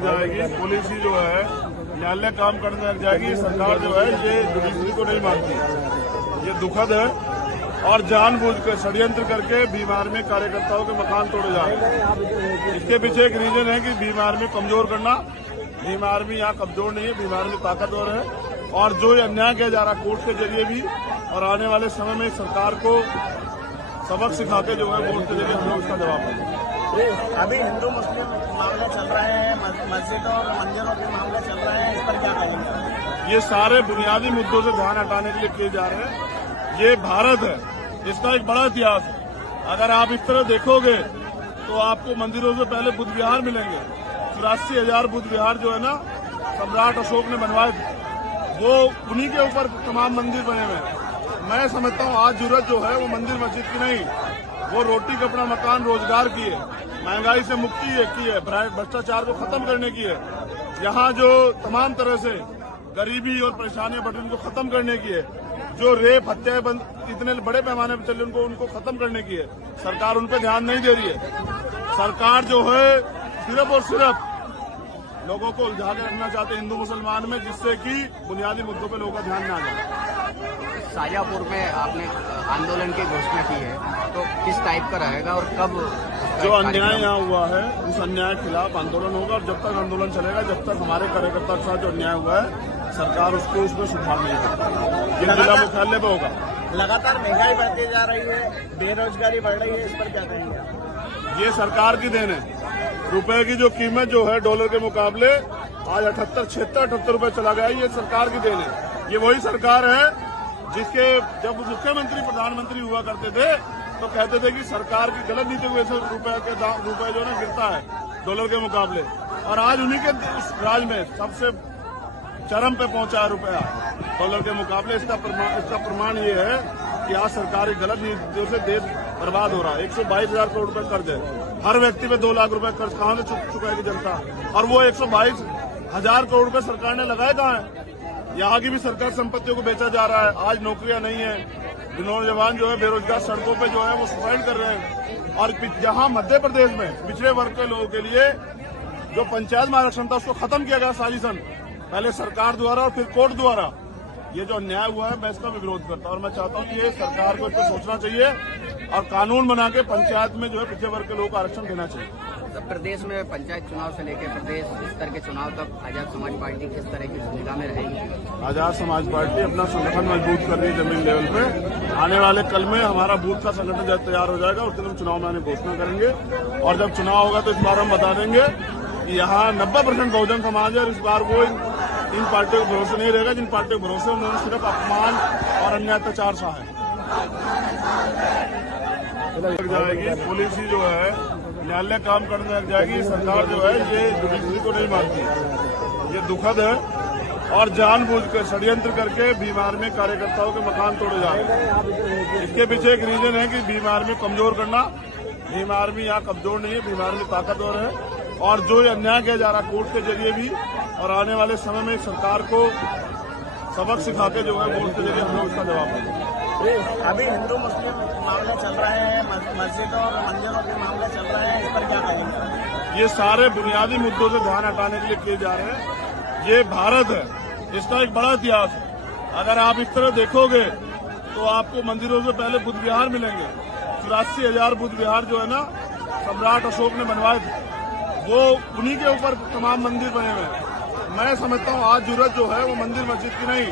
जाएगी पुलिस ही जो है न्यायालय काम करने लग जाएगी। सरकार जो है ये जुडिशरी को नहीं मानती। ये दुखद है और जानबूझकर षड्यंत्र करके भीम आर्मी कार्यकर्ताओं के मकान तोड़े जा रहे हैं। इसके पीछे एक रीजन है कि भीम आर्मी कमजोर करना। भीम आर्मी यहाँ कमजोर नहीं है, भीम आर्मी ताकतवर है। और जो ये अन्याय किया जा रहा है कोर्ट के जरिए भी और आने वाले समय में सरकार को सबक सिखा के जो है कोर्ट के जरिए हम लोग उसका जवाब देंगे। अभी हिंदू मुस्लिम मामले चल रहे हैं, मस्जिदों और मंदिरों के मामले चल रहे हैं, इस पर क्या कहेंगे? ये सारे बुनियादी मुद्दों से ध्यान हटाने के लिए किए जा रहे हैं। ये भारत है, इसका एक बड़ा इतिहास है। अगर आप इस तरह देखोगे तो आपको मंदिरों से पहले बुद्ध विहार मिलेंगे। 84,000 बुद्ध विहार जो है ना सम्राट अशोक ने बनवाए थे, वो उन्हीं के ऊपर तमाम मंदिर बने हुए हैं। मैं समझता हूँ आज जरूरत जो है वो मंदिर मस्जिद की नहीं, वो रोटी कपड़ा मकान रोजगार की है, महंगाई से मुक्ति की है, भ्रष्टाचार को खत्म करने की है। यहाँ जो तमाम तरह से गरीबी और परेशानियां बढ़ रही उनको खत्म करने की है। जो रेप हत्याएं इतने बड़े पैमाने पर चल रही उनको खत्म करने की है। सरकार उन पर ध्यान नहीं दे रही है। सरकार जो है सिर्फ और सिर्फ लोगों को उलझा के रखना चाहते हैं हिंदू मुसलमान में, जिससे कि बुनियादी मुद्दों पर लोगों का ध्यान न आ जाए। शाजापुर में आपने आंदोलन की घोषणा की है, तो किस टाइप का रहेगा और कब? जो अन्याय यहाँ हुआ है उस अन्याय के खिलाफ आंदोलन होगा और जब तक आंदोलन चलेगा, जब तक हमारे कार्यकर्ता के साथ जो अन्याय हुआ है सरकार उसको उसमें सुधार नहीं करती। ये जिला मुख्यालय पे होगा। लगातार महंगाई बढ़ती जा रही है, बेरोजगारी बढ़ रही है, इस पर क्या कहेंगे? ये सरकार की देन है। रुपए की जो कीमत जो है डॉलर के मुकाबले आज 78 रुपए चला गया, ये सरकार की देन है। ये वही सरकार है जिसके जब मुख्यमंत्री प्रधानमंत्री हुआ करते थे तो कहते थे कि सरकार की गलत नीति की वजह से रुपए जो है गिरता है डॉलर के मुकाबले। और आज उन्हीं के राज में सबसे चरम पे पहुंचा है रुपया डॉलर के मुकाबले। इसका प्रमाण ये है कि आज सरकार की गलत नीतियों से देश बर्बाद हो रहा है। 122,000 करोड़ रुपए कर्ज है, हर व्यक्ति पे 2 लाख रुपए कर्ज कहां से चुकाएगी जनता? और वो 122,000 करोड़ रुपए सरकार ने लगाए कहां है? यहाँ की भी सरकार संपत्तियों को बेचा जा रहा है। आज नौकरियां नहीं है, नौजवान जो है बेरोजगार सड़कों पे जो है वो सुसाइड कर रहे हैं। और जहां मध्य प्रदेश में पिछड़े वर्ग के लोगों के लिए जो पंचायत में आरक्षण था उसको खत्म किया गया साजिशन, पहले सरकार द्वारा और फिर कोर्ट द्वारा। ये जो अन्याय हुआ है मैं इसका भी विरोध करता हूं और मैं चाहता हूं कि ये सरकार को इस पर सोचना चाहिए और कानून बना के पंचायत में जो है पिछड़े वर्ग के लोगों को आरक्षण देना चाहिए। प्रदेश में पंचायत चुनाव से लेकर प्रदेश स्तर के चुनाव तक आजाद समाज पार्टी किस तरह की भूमिका में रहेगी? आजाद समाज पार्टी अपना संगठन मजबूत कर रही है जमीन लेवल पे। आने वाले कल में हमारा बूथ का संगठन जब तैयार हो जाएगा उस दिन हम चुनाव में आने की घोषणा करेंगे। और जब चुनाव होगा तो इस बार हम बता देंगे कि यहाँ 90% बहुजन समाज है और इस बार वो इन पार्टियों को भरोसे नहीं रहेगा जिन पार्टियों को भरोसे उन्होंने सिर्फ अपमान और अन्य अत्याचार सहा है। लग जाएगी पुलिस ही जो है न्यायालय काम करने लग जाएगी। सरकार जो है ये जुडिशरी को नहीं मानती। ये दुखद है और जानबूझकर षड्यंत्र करके भीम आर्मी कार्यकर्ताओं के मकान तोड़े जा रहे हैं। इसके पीछे एक रीजन है कि भीम आर्मी कमजोर करना। भीम आर्मी यहाँ कमजोर नहीं है, भीम आर्मी ताकतवर है। और जो ये अन्याय किया जा रहा है कोर्ट के जरिए भी और आने वाले समय में सरकार को सबक सिखा के जो है कोर्ट के जरिए हम लोग उसका जवाब देंगे। अभी हिंदू मुस्लिम मामले चल रहे हैं, मस्जिदों और मंदिरों के मामले चल रहे हैं, इस पर क्या कहेंगे? ये सारे बुनियादी मुद्दों से ध्यान हटाने के लिए किए जा रहे हैं। ये भारत है, इसका एक बड़ा इतिहास है। अगर आप इस तरह देखोगे तो आपको मंदिरों से पहले बुद्ध विहार मिलेंगे। 84,000 बुद्ध विहार जो है ना सम्राट अशोक ने बनवाए थे, वो उन्हीं के ऊपर तमाम मंदिर बने हुए हैं। मैं समझता हूँ आज जरूरत जो है वो मंदिर मस्जिद की नहीं,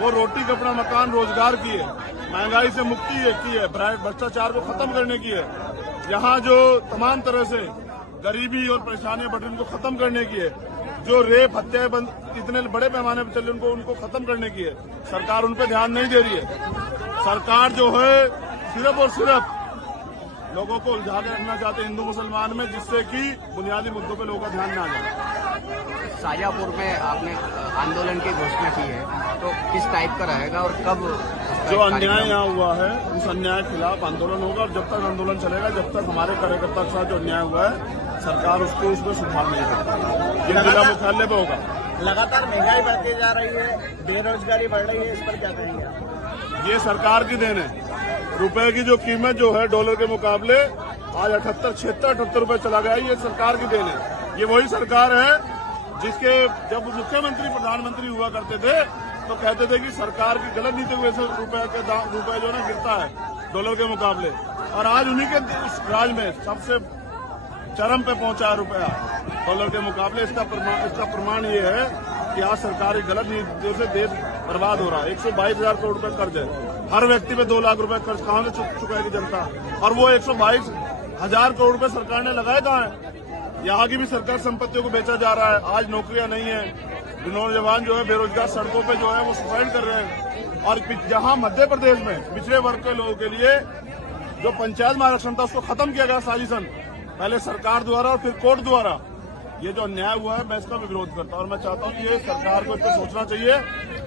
वो रोटी कपड़ा मकान रोजगार की है, महंगाई से मुक्ति की है, भ्रष्टाचार को खत्म करने की है। यहाँ जो तमाम तरह से गरीबी और परेशानियां बढ़ रही उनको खत्म करने की है। जो रेप हत्याएं इतने बड़े पैमाने पर चल रही उनको खत्म करने की है। सरकार उन पर ध्यान नहीं दे रही है। सरकार जो है सिर्फ और सिर्फ लोगों को उलझा के रखना चाहते हैं हिंदू मुसलमान में, जिससे कि बुनियादी मुद्दों पर लोगों का ध्यान न आ जाए। शाजापुर में आपने आंदोलन की घोषणा की है, तो किस टाइप का रहेगा और कब? जो अन्याय यहाँ हुआ है उस अन्याय के खिलाफ आंदोलन होगा और जब तक आंदोलन चलेगा, जब तक हमारे कार्यकर्ता के साथ जो अन्याय हुआ है सरकार उसको उसमें सुधार नहीं करती। ये जिला मुख्यालय पे होगा। लगातार महंगाई बढ़ती जा रही है, बेरोजगारी बढ़ रही है, इस पर क्या कहेंगे? ये सरकार की देन है। रुपए की जो कीमत जो है डॉलर के मुकाबले आज 78 रुपए चला गया, ये सरकार की देन है। ये वही सरकार है जिसके जब मुख्यमंत्री प्रधानमंत्री हुआ करते थे तो कहते थे कि सरकार की गलत नीति की वजह से रुपए जो है ना गिरता है डॉलर के मुकाबले, और आज उन्हीं के उस राज में सबसे चरम पे पहुंचा है रुपया डॉलर के मुकाबले। इसका प्रमाण ये है कि आज सरकार की गलत नीतियों से देश बर्बाद हो रहा है। 122,000 करोड़ रुपए कर्ज है, हर व्यक्ति पे 2 लाख रुपए कर्ज कहां से चुकाएगी जनता, और वो 122,000 करोड़ रुपए सरकार ने लगाए कहां है। यहाँ की भी सरकार संपत्तियों को बेचा जा रहा है। आज नौकरियां नहीं है, नौजवान जो है बेरोजगार सड़कों पे जो है वो सुसाइड कर रहे हैं। और जहां मध्य प्रदेश में पिछड़े वर्ग के लोगों के लिए जो पंचायत में आरक्षण था उसको खत्म किया गया साजिशन, पहले सरकार द्वारा और फिर कोर्ट द्वारा। ये जो अन्याय हुआ है मैं इसका भी विरोध करता हूं और मैं चाहता हूं कि ये सरकार को इस पर सोचना चाहिए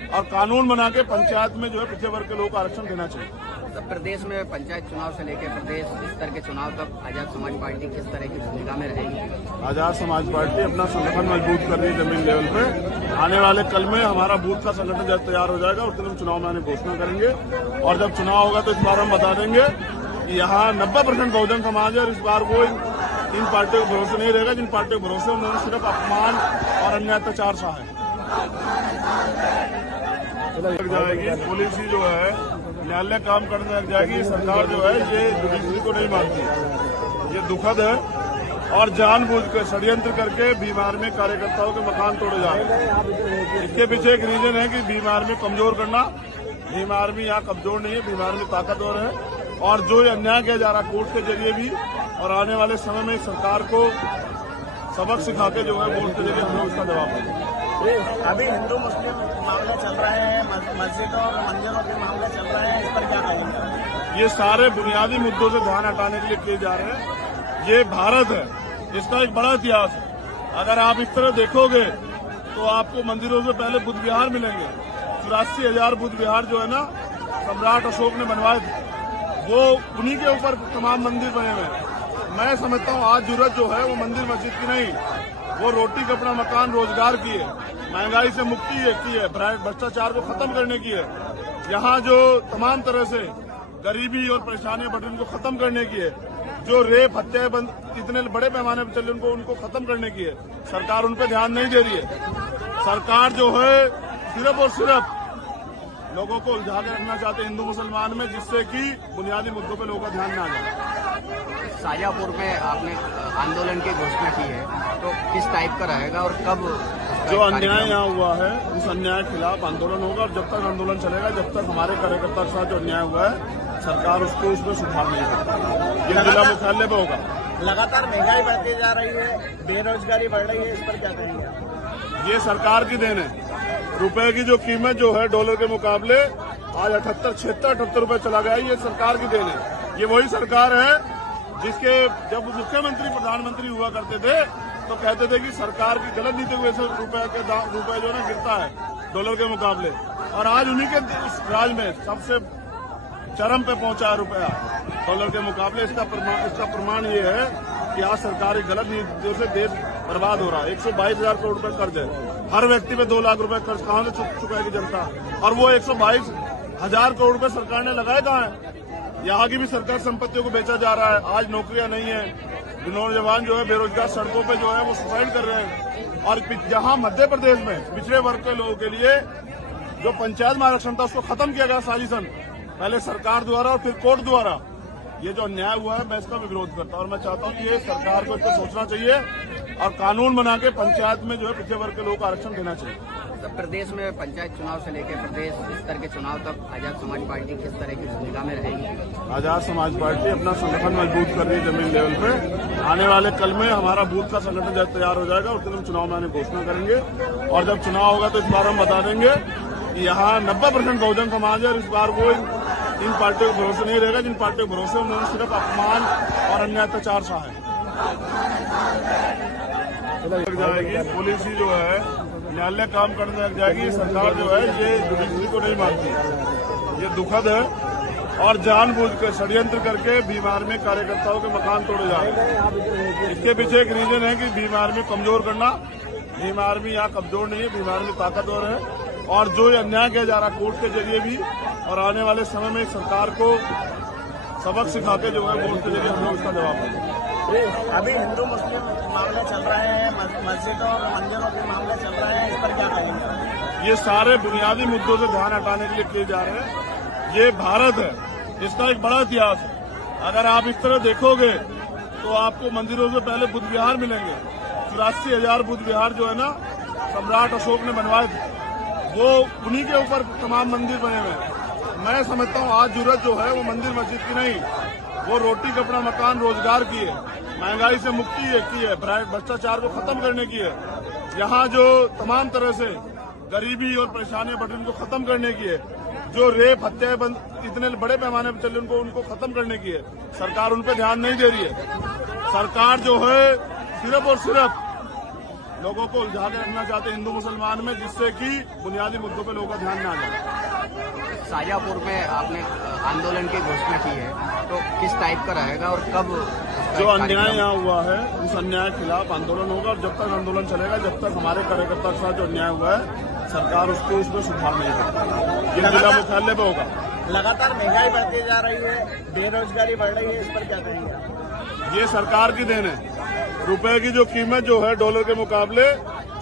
और कानून बना के पंचायत में जो है पिछड़े वर्ग के लोगों को आरक्षण देना चाहिए। तो प्रदेश में पंचायत चुनाव से लेकर प्रदेश स्तर के चुनाव तक आजाद समाज पार्टी किस तरह की भूमिका में रहेगी? आजाद समाज पार्टी अपना संगठन मजबूत कर रही है जमीन लेवल पे। आने वाले कल में हमारा बूथ का संगठन जब तैयार हो जाएगा उस दिन हम चुनाव में आने घोषणा करेंगे, और जब चुनाव होगा तो इस बार हम बता देंगे कि यहाँ 90% बहुजन समाज है और इस बार वो इन पार्टियों को भरोसे नहीं रहेगा जिन पार्टियों को भरोसे उन्होंने सिर्फ अपमान और अन्य अत्याचार सहा है। लग जाएगी पुलिस ही जो है न्यायालय काम करने लग जाएगी। सरकार जो है ये जुडिशरी को नहीं मानती, ये दुखद है, और जानबूझ कर षड्यंत्र करके भीम आर्मी कार्यकर्ताओं के मकान तोड़े जा रहे हैं। इसके पीछे एक रीजन है कि भीम आर्मी कमजोर करना। भीम आर्मी यहाँ कमजोर नहीं है, भीम आर्मी ताकतवर है, और जो ये अन्याय किया जा रहा है कोर्ट के जरिए भी, और आने वाले समय में सरकार को सबक सिखा के जो है वोट के जरिए हम लोग इसका जवाब देंगे। अभी हिंदू मुस्लिम मामले चल रहे हैं, मस्जिदों और मंदिरों के मामले चल रहे हैं, इस पर क्या कहेंगे? ये सारे बुनियादी मुद्दों से ध्यान हटाने के लिए किए जा रहे हैं। ये भारत है, इसका एक बड़ा इतिहास है। अगर आप इस तरह देखोगे तो आपको मंदिरों से पहले बुद्ध विहार मिलेंगे। 84,000 बुद्ध विहार जो है ना सम्राट अशोक ने बनवाए थे, वो उन्हीं के ऊपर तमाम मंदिर बने हुए हैं। मैं समझता हूँ आज जरूरत जो है वो मंदिर मस्जिद की नहीं, वो रोटी कपड़ा मकान रोजगार की है, महंगाई से मुक्ति की है, भ्रष्टाचार को खत्म करने की है। यहाँ जो तमाम तरह से गरीबी और परेशानियां बढ़ रही उनको खत्म करने की है। जो रेप हत्याएं बंद इतने बड़े पैमाने पर चल रही उनको खत्म करने की है। सरकार उन पर ध्यान नहीं दे रही है। सरकार जो है सिर्फ और सिर्फ लोगों को उलझा के रखना चाहते हैं हिंदू मुसलमान में, जिससे कि बुनियादी मुद्दों पर लोगों का ध्यान न आ जाए। शाजापुर में आपने आंदोलन की घोषणा की है, तो किस टाइप का रहेगा और कब? जो अन्याय यहाँ हुआ है उस अन्याय के खिलाफ आंदोलन होगा, और जब तक आंदोलन चलेगा, जब तक हमारे कार्यकर्ता के साथ जो अन्याय हुआ है सरकार उसको उसमें सुधार नहीं सकती। ये जिला मुख्यालय पे होगा। लगातार महंगाई बढ़ती जा रही है, बेरोजगारी बढ़ रही है, इस पर क्या कहेंगे? ये सरकार की देन है। रुपए की जो कीमत जो है डॉलर के मुकाबले आज 78 रुपए चला गया, ये सरकार की देन है। ये वही सरकार है जिसके जब मुख्यमंत्री प्रधानमंत्री हुआ करते थे तो कहते थे कि सरकार की गलत नीति की वजह से रुपए जो है ना गिरता है डॉलर के मुकाबले, और आज उन्हीं के उस राज में सबसे चरम पे पहुंचा है रुपया डॉलर के मुकाबले। इसका प्रमाण ये है कि आज सरकार की गलत नीतियों से देश बर्बाद हो रहा है। 122,000 करोड़ रुपए कर्ज है, हर व्यक्ति पे 2 लाख रुपए कर्ज कहां से चुकाएगी जनता, और वो 122,000 करोड़ रुपए सरकार ने लगाए कहां है। यहाँ की भी सरकार संपत्तियों को बेचा जा रहा है। आज नौकरियां नहीं है, नौजवान जो है बेरोजगार सड़कों पे जो है वो सुसाइड कर रहे हैं। और जहां मध्य प्रदेश में पिछड़े वर्ग के लोगों के लिए जो पंचायत में आरक्षण था उसको खत्म किया गया साजिशन, पहले सरकार द्वारा और फिर कोर्ट द्वारा। ये जो अन्याय हुआ है मैं इसका भी विरोध करता हूं और मैं चाहता हूं कि ये सरकार को इस पर सोचना चाहिए और कानून बना के पंचायत में जो है पिछड़े वर्ग के लोगों को आरक्षण देना चाहिए। तो प्रदेश में पंचायत चुनाव से लेकर प्रदेश स्तर के चुनाव तक आजाद समाज पार्टी किस तरह की भूमिका में रहेगी? आजाद समाज पार्टी अपना संगठन मजबूत कर रही है जमीन लेवल पे। आने वाले कल में हमारा बूथ का संगठन जब तैयार हो जाएगा उस दिन हम चुनाव में आने घोषणा करेंगे, और जब चुनाव होगा तो इस बार हम बता देंगे कि यहाँ 90% बहुजन समाज है और इस बार वो इन पार्टियों को भरोसे नहीं रहेगा जिन पार्टियों को भरोसे उन्होंने सिर्फ अपमान और अन्य अत्याचार सहा है। लग जाएगी पुलिस ही जो है न्यायालय काम करने लग जाएगी। सरकार जो है ये जुडिशरी को नहीं मानती, ये दुखद है, और जानबूझ कर षड्यंत्र करके भीम आर्मी कार्यकर्ताओं के मकान तोड़े जा रहे हैं। इसके पीछे एक रीजन है कि भीम आर्मी कमजोर करना। भीम आर्मी यहाँ कमजोर नहीं है, भीम आर्मी ताकतवर है, और जो ये अन्याय किया जा रहा है कोर्ट के जरिए भी, और आने वाले समय में सरकार को सबक सिखा के जो है वोट के जरिए हम लोग इसका जवाब देंगे। अभी हिंदू मुस्लिम मामले चल रहे हैं, मस्जिदों और मंदिरों के मामले चल रहे हैं, इस पर क्या कहेंगे? ये सारे बुनियादी मुद्दों से ध्यान हटाने के लिए किए जा रहे हैं। ये भारत है, इसका एक बड़ा इतिहास है। अगर आप इस तरह देखोगे तो आपको मंदिरों से पहले बुद्ध विहार मिलेंगे। 84,000 बुद्ध विहार जो है ना, सम्राट अशोक ने बनवाए थे, वो उन्हीं के ऊपर तमाम मंदिर बने हुए हैं। मैं समझता हूँ आज जरूरत जो है वो मंदिर मस्जिद की नहीं, वो रोटी कपड़ा मकान रोजगार की है, महंगाई से मुक्ति की है, भ्रष्टाचार को खत्म करने की है। यहाँ जो तमाम तरह से गरीबी और परेशानियां बढ़ रही उनको खत्म करने की है। जो रेप हत्याएं बंद इतने बड़े पैमाने पर चल रही उनको खत्म करने की है। सरकार उन पर ध्यान नहीं दे रही है। सरकार जो है सिर्फ और सिर्फ लोगों को उलझा के रखना चाहते हैं हिंदू मुसलमान में, जिससे कि बुनियादी मुद्दों पे लोगों का ध्यान न आ जाए। शाजापुर में आपने आंदोलन की घोषणा की है, तो किस टाइप का रहेगा और कब? जो अन्याय यहाँ हुआ है उस अन्याय के खिलाफ आंदोलन होगा, और जब तक आंदोलन चलेगा, जब तक हमारे कार्यकर्ता के साथ जो अन्याय हुआ है सरकार उसको उसमें सुधार नहीं करती। ये जिला मुख्यालय पे होगा। लगातार महंगाई बढ़ती जा रही है, बेरोजगारी बढ़ रही है, इस पर क्या कहेंगे? ये सरकार की देन है। रुपए की जो कीमत जो है डॉलर के मुकाबले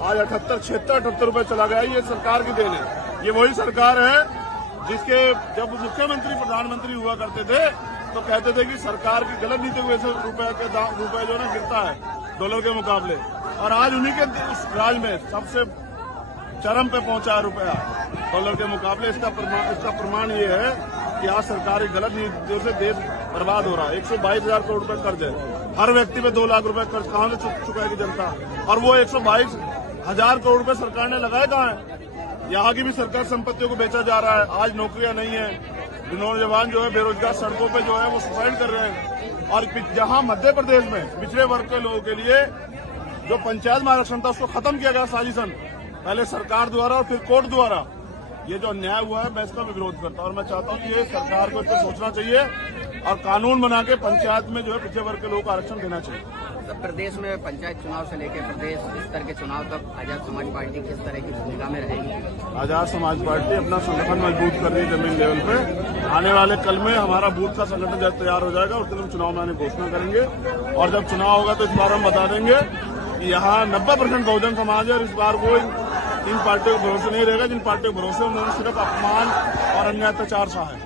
आज 78 रुपए चला गया, ये सरकार की देन है। ये वही सरकार है जिसके जब मुख्यमंत्री प्रधानमंत्री हुआ करते थे तो कहते थे कि सरकार की गलत नीति की वजह से रुपए जो है ना गिरता है डॉलर के मुकाबले, और आज उन्हीं के उस राज में सबसे चरम पे पहुंचा है रुपया डॉलर के मुकाबले। इसका प्रमाण ये है कि आज सरकार की गलत नीतियों से देश बर्बाद हो रहा है। 122,000 करोड़ रुपए कर्ज है, हर व्यक्ति पे 2 लाख रुपए कर्ज कहां से चुकाएगी जनता? और वो 122,000 करोड़ रुपए सरकार ने लगाए कहां है? यहाँ की भी सरकार संपत्तियों को बेचा जा रहा है। आज नौकरियां नहीं है, नौजवान जो है बेरोजगार सड़कों पे जो है वो सुसाइड कर रहे हैं। और जहां मध्य प्रदेश में पिछड़े वर्ग के लोगों के लिए जो पंचायत में आरक्षण था उसको खत्म किया गया साजिशन, पहले सरकार द्वारा और फिर कोर्ट द्वारा। ये जो अन्याय हुआ है मैं इसका भी विरोध करता हूं, और मैं चाहता हूं कि ये सरकार को इस पर सोचना चाहिए और कानून बना के पंचायत में जो है पिछड़े वर्ग के लोगों को आरक्षण देना चाहिए। तो प्रदेश में पंचायत चुनाव से लेकर प्रदेश स्तर के चुनाव तक आजाद समाज पार्टी किस तरह की भूमिका में रहेगी? आजाद समाज पार्टी अपना संगठन मजबूत कर रही है जमीन लेवल पे। आने वाले कल में हमारा बूथ का संगठन जब तैयार हो जाएगा उस दिन हम चुनाव में आने घोषणा करेंगे, और जब चुनाव होगा तो इस बार हम बता देंगे कि यहाँ 90% बहुजन समाज है, और इस बार वो इन पार्टियों को भरोसे नहीं रहेगा जिन पार्टियों को भरोसे उन्होंने सिर्फ अपमान और अन्याय अत्याचार सहा है।